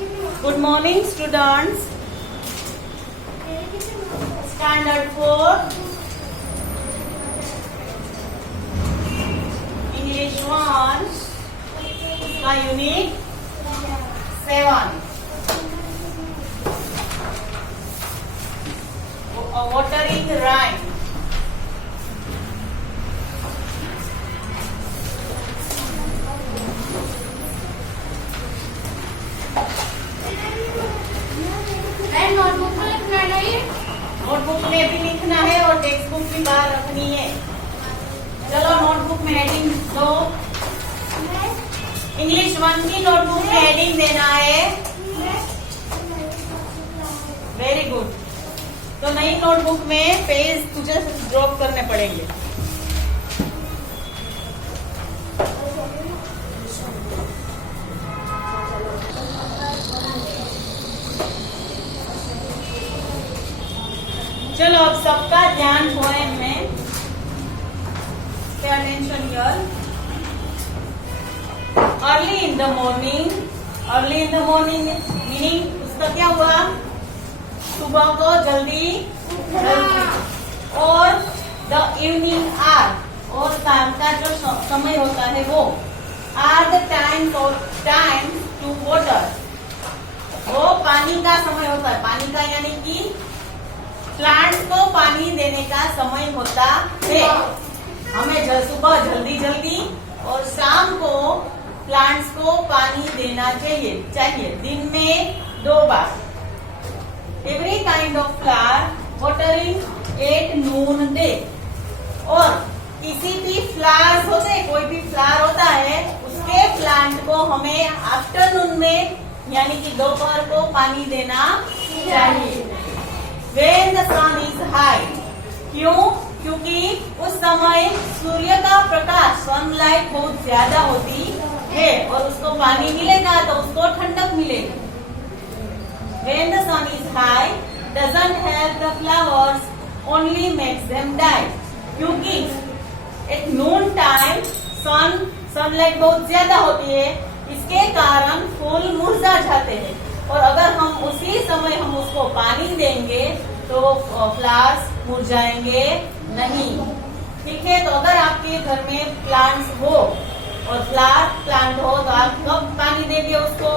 Good morning, students. Standard 4, English 1, का unit 7. Watering rhyme. Notebook में भी लिखना है और टेक्स्ट बुक भी बाहर रखनी है. चलो नोटबुक में हेडिंग दो. इंग्लिश 1 की नोटबुक में हेडिंग देना है. Very good. तो नई नोटबुक में पेज तुझे ड्रॉप करने पड़ेंगे. चलो अब सबका ध्यान पोएम में. Pay attention here. Early in the morning. Early in the morning meaning उसका क्या हुआ? सुबह को जल्दी. और द इवनिंग आर, और शाम का जो समय होता है वो. Are the time to water, वो पानी का समय होता है. पानी का यानी कि प्लांट्स को पानी देने का समय होता है. हमें सुबह जल्दी जल्दी और शाम को प्लांट्स को पानी देना चाहिए दिन में 2 बार. Every kind of flower watering at noon day. और किसी भी फ्लावर्स होते, कोई भी फ्लावर होता है, उसके प्लांट को हमें आफ्टरनून में यानी कि दोपहर को पानी देना चाहिए. When the sun is high. क्यों? क्योंकि उस समय सूर्य का प्रकाश, सनलाइट बहुत ज्यादा होती है और उसको पानी मिलेगा तो उसको ठंडक मिलेगी. When the sun is high, doesn't help the flowers, only makes them die. क्योंकि at noon time सनलाइट बहुत ज्यादा होती है, इसके कारण फूल मुरझा जाते हैं. और अगर हम उसी समय हम उसको पानी देंगे तो फ्लावर्स मुरझाएंगे नहीं. ठीक है. तो अगर आपके घर में प्लांट्स हो और फ्लावर प्लांट हो तो आप कब पानी देंगे उसको?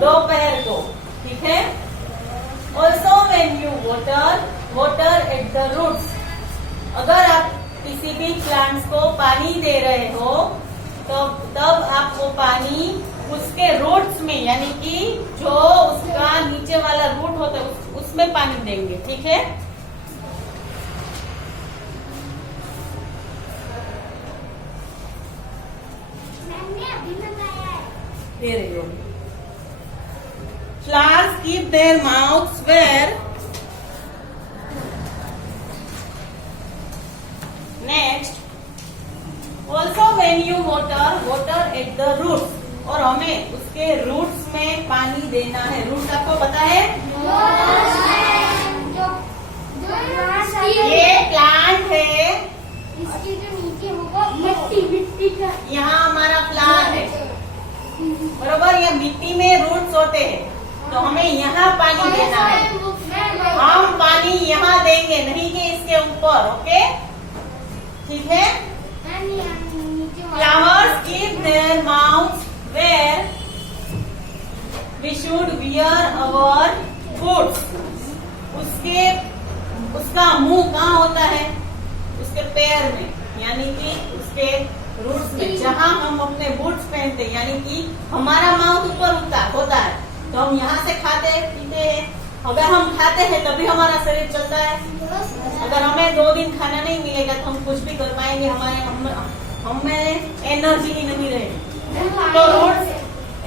दोपहर को. ठीक है. Also when you water at the roots. अगर आप किसी भी प्लांट्स को पानी दे रहे हो तो तब आप वो पानी उसके रूट्स में यानी कि जो उसका नीचे वाला रूट होता है उसमें पानी देंगे. ठीक है. दे रही हो. Flowers keep their mouths where. Next, also when you water at the roots. और हमें उसके रूट्स में पानी देना है. रूट्स आपको पता है? ये प्लांट है. इसके जो नीचे होगा मिट्टी का, यहाँ हमारा प्लांट है. बरोबर. ये मिट्टी में रूट्स होते हैं तो हमें यहाँ पानी देना है. हम पानी यहाँ देंगे, नहीं कि इसके ऊपर. ओके. ठीक है. Flowers keep their mouth where we should wear our boots. उसका मुंह कहाँ होता है? उसके पैर में, यानी कि उसके रूट्स में, जहाँ हम अपने बूट्स पहनते हैं. यानी कि हमारा माउथ ऊपर होता है तो हम यहाँ से खाते पीते हैं. अगर हम खाते हैं तभी हमारा शरीर चलता है. अगर हमें 2 दिन खाना नहीं मिलेगा तो हम कुछ भी कर पाएंगे? हमें एनर्जी ही नहीं रहेगी. तो रूट्स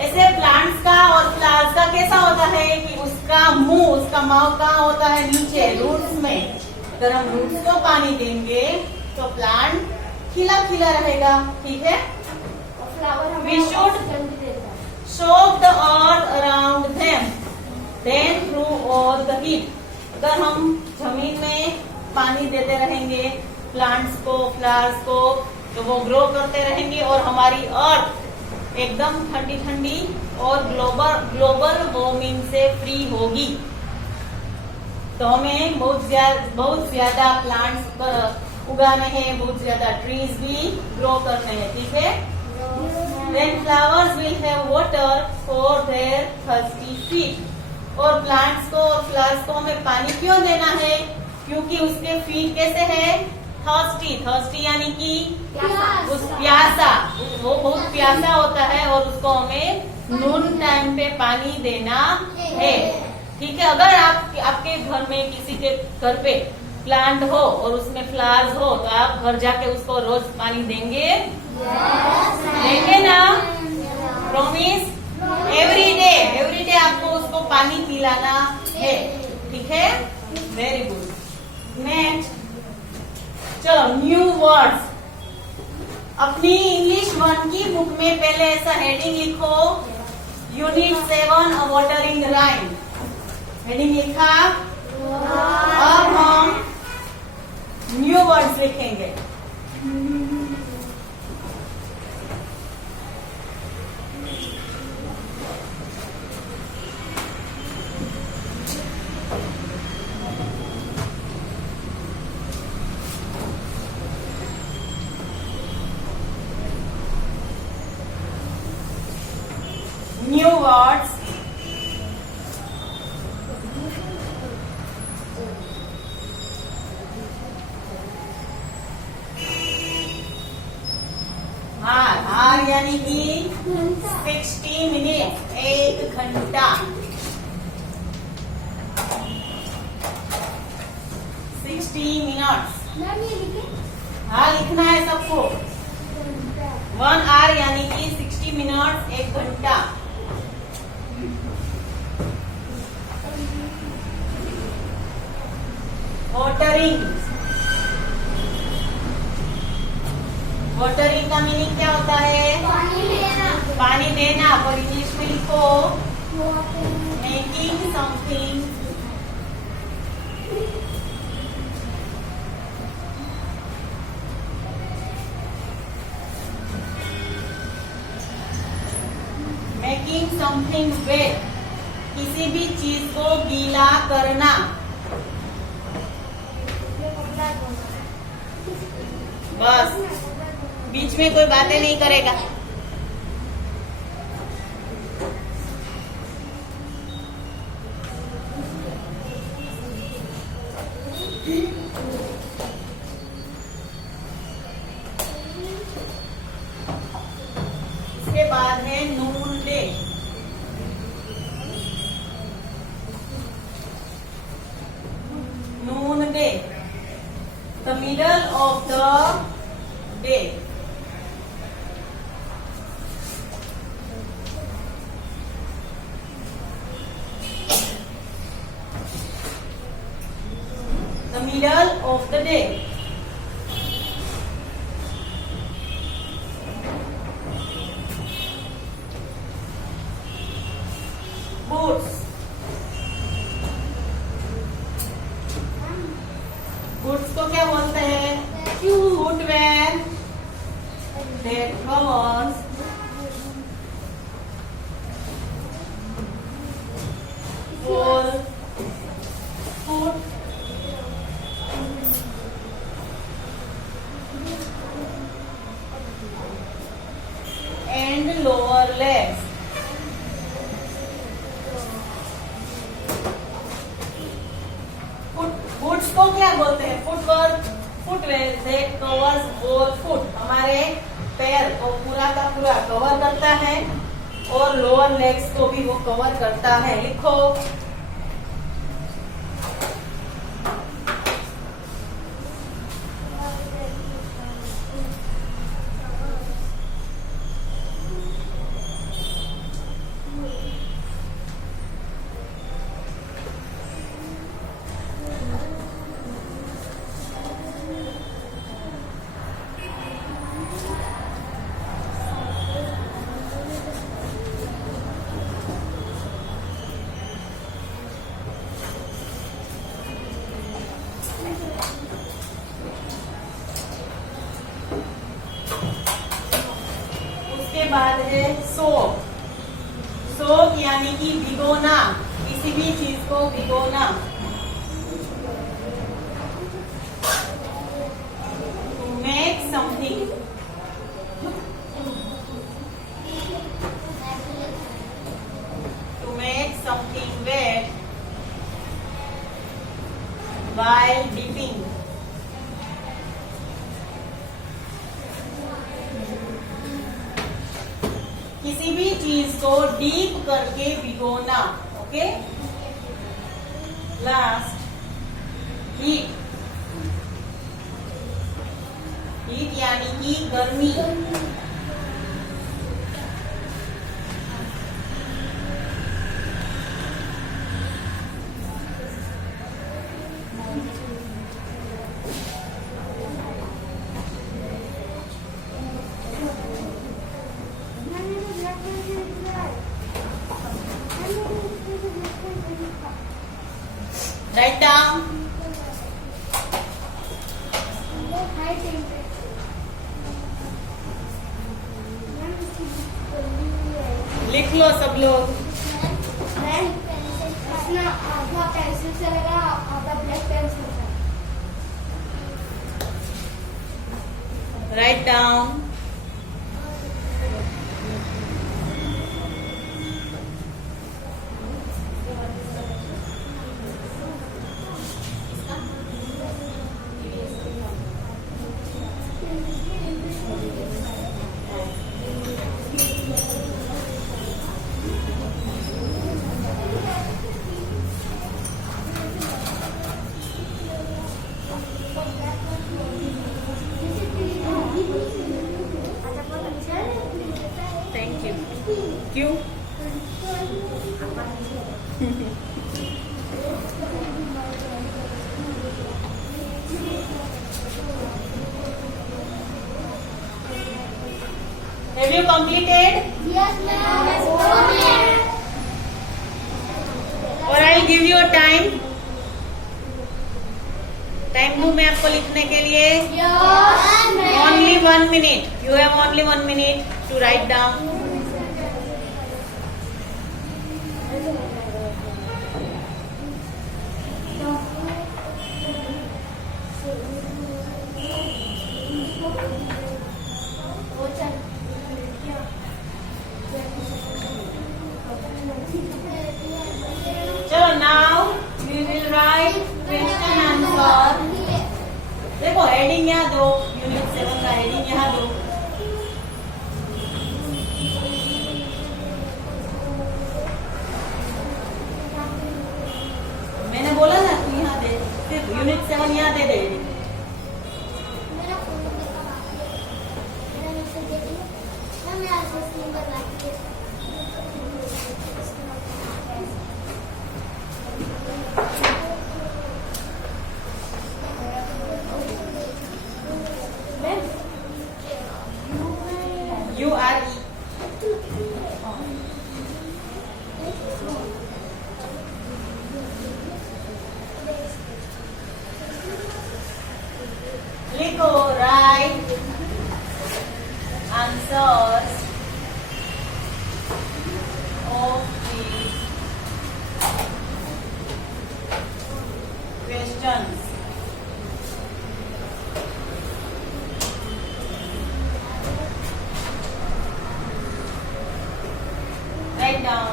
ऐसे प्लांट्स का और फ्लावर्स का कैसा होता है कि उसका मुंह, उसका माउथ कहाँ होता है? नीचे रूट्स में. अगर हम रूट्स को पानी देंगे तो प्लांट खिला खिला रहेगा. ठीक है. We should soak the earth around them then through all the heat. अगर हम जमीन में पानी देते रहेंगे प्लांट्स को, फ्लावर्स को, तो वो ग्रो करते रहेंगे और हमारी अर्थ एकदम ठंडी ठंडी और ग्लोबल वार्मिंग से फ्री होगी। तो हमें बहुत ज्यादा प्लांट्स उगाने हैं, बहुत ज्यादा ट्रीज भी ग्रो करने हैं, ठीक है। Then flowers will have water for their thirsty feet. और प्लांट्स को और फ्लावर्स को हमें पानी क्यों देना है? क्योंकि उसके फीट कैसे है? थर्स्टी यानी कि प्यासा, वो बहुत प्यासा होता है और उसको हमें नून टाइम पे पानी देना है, ठीक है। अगर आपके घर में किसी के घर पे प्लांट हो और उसमें फ्लावर्स हो तो आप घर जाके उसको रोज पानी देंगे? देंगे ना? प्रॉमिस? एवरी डे आपको उसको पानी पिलाना है, ठीक है। Very good. नेक्स्ट चलो न्यू वर्ड्स। अपनी इंग्लिश 1 की बुक में पहले ऐसा हेडिंग लिखो, यूनिट 7 वाटरिंग राइम। हेडिंग लिखा, अब हम न्यू वर्ड्स लिखेंगे। New words. हार यानी कि 60 मिनट, 1 घंटा। 60 मिनट्स। हाँ लिखना है सबको। 1 आवर यानी कि 60 मिनट, 1 घंटा। वाटरिंग, वाटरिंग का मीनिंग क्या होता है? पानी देना। पर इंग्लिश में लिखो, मेकिंग समथिंग वेट, किसी भी चीज को गीला करना। बस बीच में कोई बातें नहीं करेगा। इसके बाद है noon day. Noon day, the middle of the day. The middle of the day. Boots. Boots को क्या बोलते हैं? Footwear that covers whole foot and lower legs. Boots को क्या बोलते हैं? Footwear that covers whole foot, हमारे पैर को पूरा का पूरा कवर करता है और लोअर लेग्स को भी वो कवर करता है। लिखो, है सोक। सोक यानी कि भिगोना, किसी भी चीज को भिगोना। To make something, to make something wet while dipping। किसी भी चीज को डीप करके भिगोना। ओके। Last, heat. हीट यानी कि गर्मी। Write down। हाई टेम्परेचर लिख लो सब लोग। इसमें आधा पेंसिल चलेगा, आधा ब्लैक पेंसिल चलेगा। Write down. Thank you. क्यों? Have you completed? Yes, ma'am. और I'll give you a time। Time दूं मैं आपको लिखने के लिए। Yes, ma'am. Only 1 minute। You have only 1 minute to write down। चलो now we will write question answer। देखो हेडिंग यहाँ दो, यूनिट 7 का हेडिंग यहाँ दो। मैंने बोला ना तू यहाँ दे, सिर्फ यूनिट 7 यहाँ दे दे। मेरा फोन देखा बाकी है। मेरा मैसेज दे दिया। मैं आज इस नंबर बाकी है। You are लिखो right answers of these questions। Write down।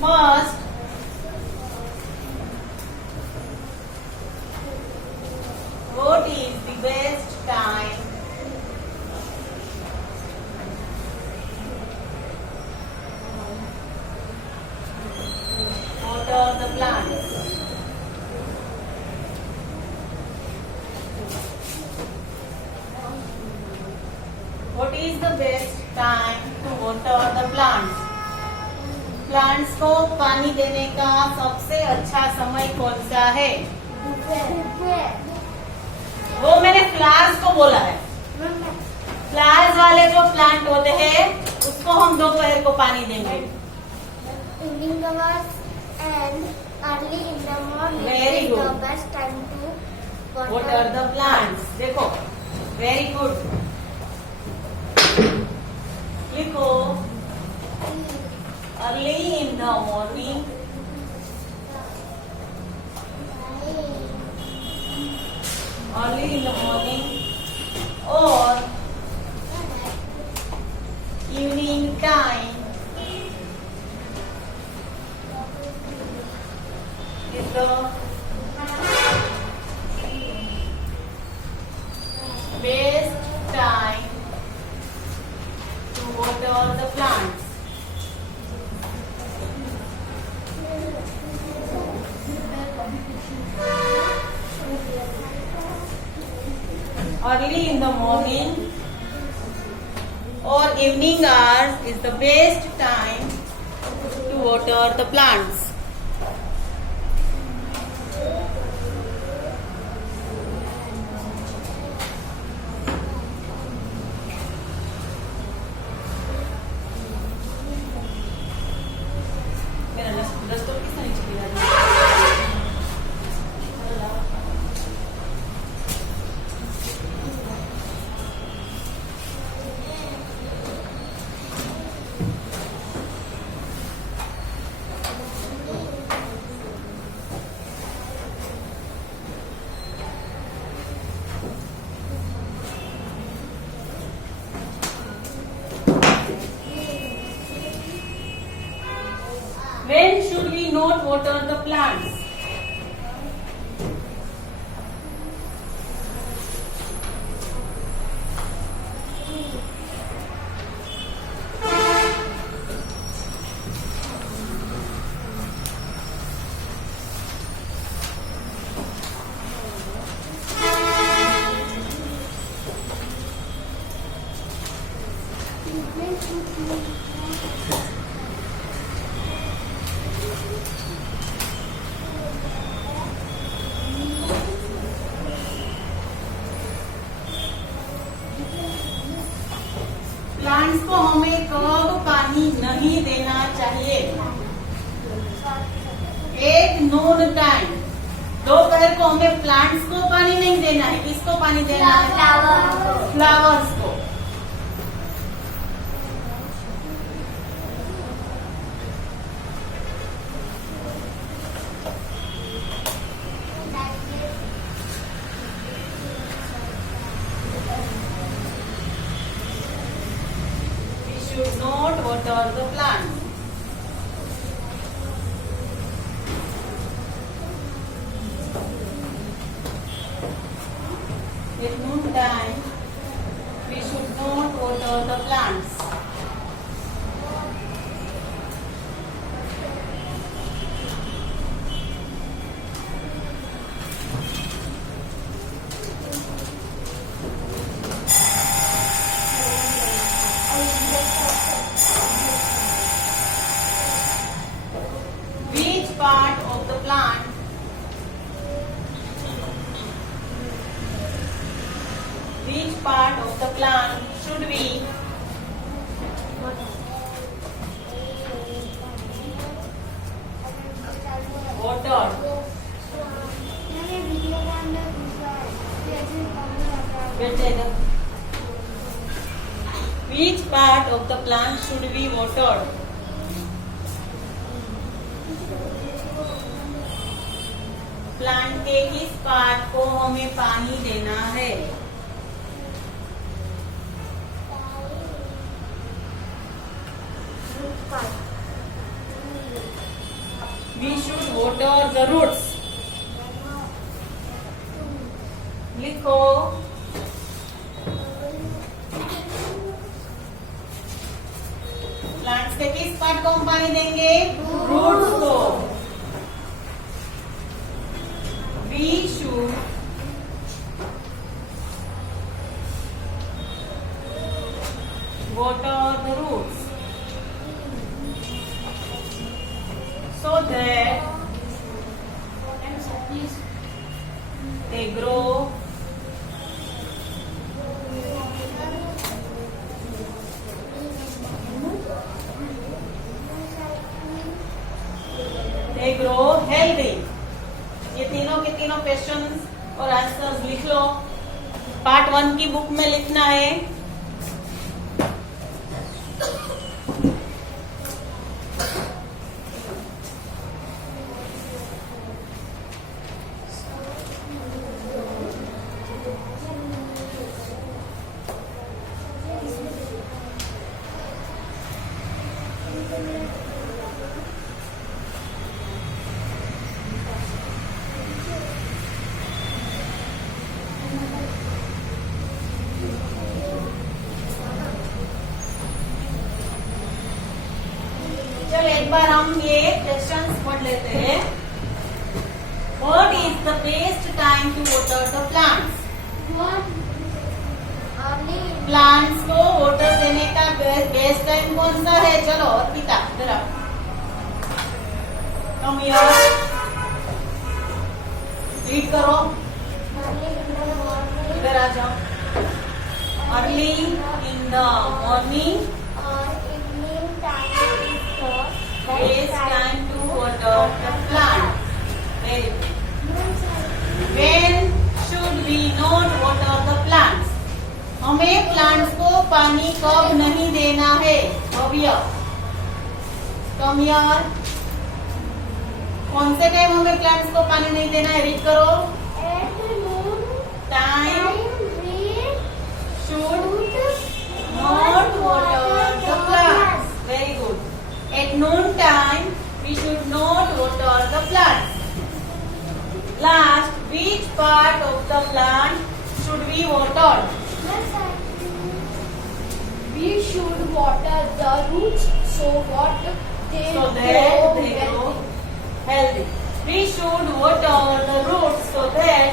First, what is the best time to water the plants? What is the best time to water the plants? Plants को पानी देने का सबसे अच्छा समय कौन सा है? वो मैंने फ्लावर्स को बोला है। फ्लावर्स वाले जो प्लांट होते हैं उसको हम दोपहर को पानी देंगे। Evening hours and early in the morning Very is the good। best time to Water the plants। देखो वेरी गुड. लिखो. Early in the morning. Early in the morning और evening time is the best time to water the plants. Early in the morning or evening hours is the best time to water the plants. मेरा डस्टर किसने नीचे गिरा दिया? When should we not water the plants? Plants को हमें कब पानी नहीं देना चाहिए? एक नून टाइम, दोपहर को हमें प्लांट्स को पानी नहीं देना है. किसको पानी देना है? फ्लावर्स को. Should not water the plants. At noon time, we should not water the plants. Which part of the plant should we water? Which part of the plant should be watered? Plant के किस पार्ट को हमें पानी देना है? We should water the roots. लिखो. प्लांट्स के किस पार्ट को हम पानी देंगे? रूट्स को. We should water the roots so that they grow healthy. ये तीनों के तीनों क्वेश्चंस और आंसर्स लिख लो. पार्ट 1 की बुक में लिखना है। चल एक बार हम ये क्वेश्चंस पढ़ लेते हैं। What is the best time to water the plants? Plants को वाटर देने का बेस्ट टाइम कौन सा है? चलो अर्पिता जरा कम रीड करो, इधर आ जाओ। Early in the morning best time to water the plant. Very good. When should we not water the plants? हमें प्लांट्स को पानी कब नहीं देना है? Bhavya come here. कौन से टाइम हमें प्लांट्स को पानी नहीं देना है? रीड करो। Time should not water the plants. Very good. At noon time we should not water the plants. Last, which part of the plant should we water? We should water the roots so that they grow healthy. We should water the roots so that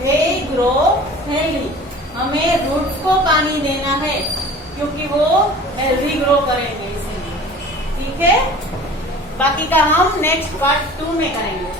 they grow healthy. हमें रूट्स को पानी देना है क्योंकि वो healthy grow करेंगे, इसीलिए। ठीक है, बाकी का हम नेक्स्ट पार्ट 2 में करेंगे।